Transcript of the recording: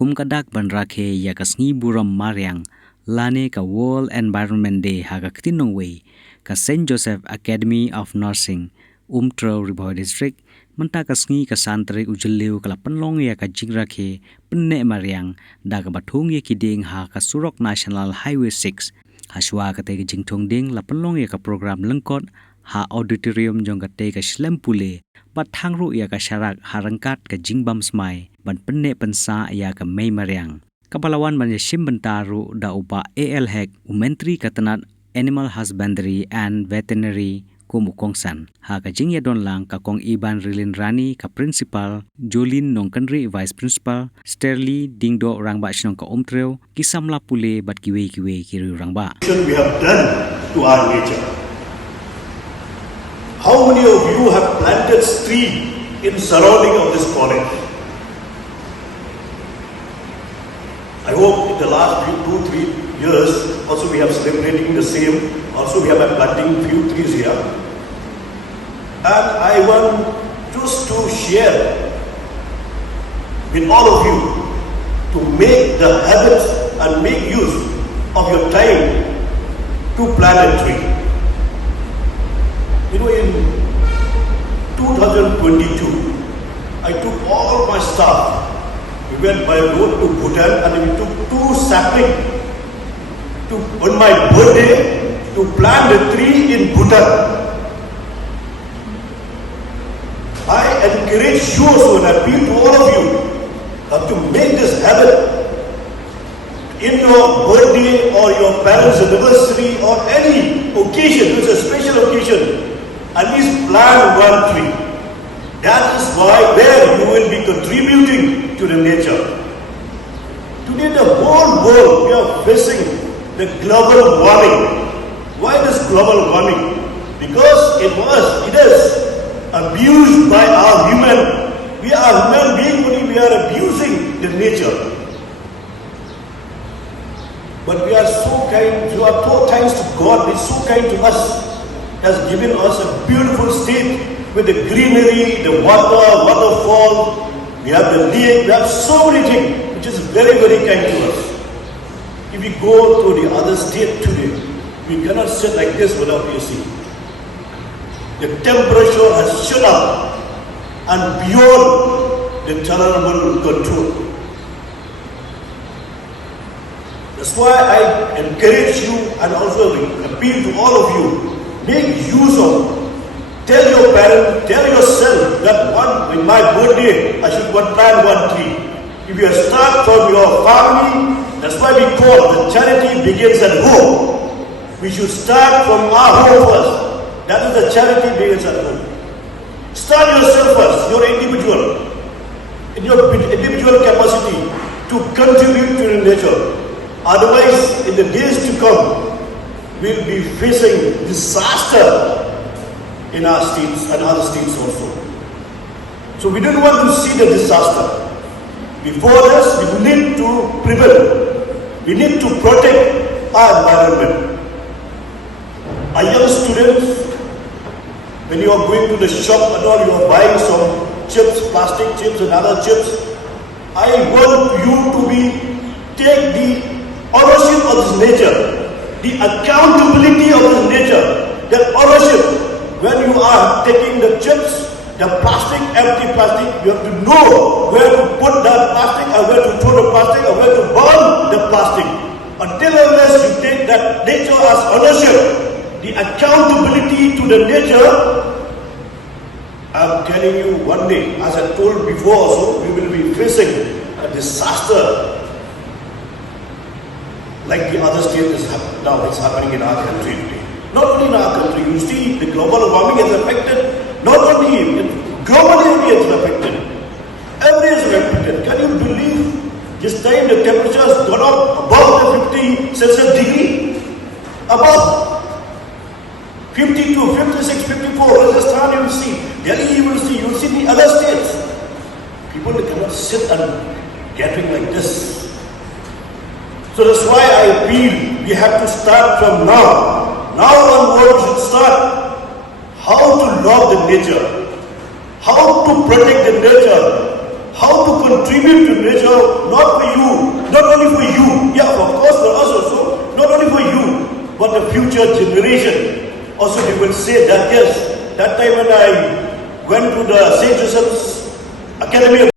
kumkadak ban Rakhe ya kasngi buram mariang lane ka World Environment Day haga ktinong way ka St. Joseph's Academy of Nursing Umtro Riboy District menta kasngi ka santri ujeliu kala penlong ya ka jing Rakhe penne mariang daga bathung ya kiding ha ka Surok National Highway 6 haswa ka te jing thong ding la penlong ya ka program lengkot ha auditorium jong ka te ka slem pule bat thangru ya ka syarak harangkat ka jingbam smai ban penne pensa ya ka mei mariang kapalawan ban sim bentaru da upa AL Hack Umentri katanat Animal Husbandry and Veterinary kumukongsan ha ka jing ya don lang ka kong Iban Rilin Rani ka principal Jolin Nongkanri vice principal Sterling Dingdo rangba shnong ka omtreo kisamla pule bat kiwe kiru rangba we have done to our nature. How many of you have planted trees in surrounding of this college? I hope in the last 2-3 years also we have celebrating the same. Also we have been planting few trees here. And I want just to share with all of you to make the habit and make use of your time to plant a tree. You know, in 2022, I took all my staff. We went by road to Bhutan and we took 2 saplings on my birthday to plant a tree in Bhutan. I encourage you also and appeal to all of you to make this habit in your birthday or your parents' anniversary or any occasion, it's a special occasion. At least plant one tree. That is where you will be contributing to the nature. Today the whole world we are facing the global warming. Why this global warming? Because it is abused by our human. We are human beings only, we are abusing the nature. But we are so kind, you are so thanks to God, is so kind to us. Has given us a beautiful state with the greenery, the waterfall, we have the lake, we have so many things which is very, very kind to us. If we go to the other state today, we cannot sit like this without AC. The temperature has shot up and beyond the tolerable control. That's why I encourage you and also appeal to all of you. Make use of, tell your parents, tell yourself that with my birthday, I should plant one tree. If you start from your family, that's why we call the charity begins at home. We should start from our home first. That is the charity begins at home. Start yourself first, your individual, in your individual capacity to contribute to the nature. Otherwise, in the days to come, we'll be facing disaster in our states and other states also. So we don't want to see the disaster. Before this, we need to prevent. We need to protect our environment. Our young students, when you are going to the shop and all, you are buying some chips, plastic chips and other chips, I want you to take the ownership of this nature. The accountability of this nature, that ownership, when you are taking the chips, the plastic, empty plastic, you have to know where to put that plastic or where to throw the plastic or where to burn the plastic. Until unless you take that nature as ownership, the accountability to the nature, I'm telling you one day, as I told before also, we will be facing a disaster like the other states now it's happening in our country today. Not only in our country, you see the global warming has affected, not only globally only it's affected. Everywhere is affected. Can you believe this time the temperature has gone up above the 50 Celsius degree? Above 52, 56, 54, Rajasthan you will see, Delhi you will see the other states. People cannot sit and gathering like this. So that's why I feel we have to start from now. Now onward we should start how to love the nature, how to protect the nature, how to contribute to nature, not for you, not only for you, yeah, of course for us also, not only for you, but the future generation. Also they will say that, yes, that time when I went to the St. Joseph'S Academy of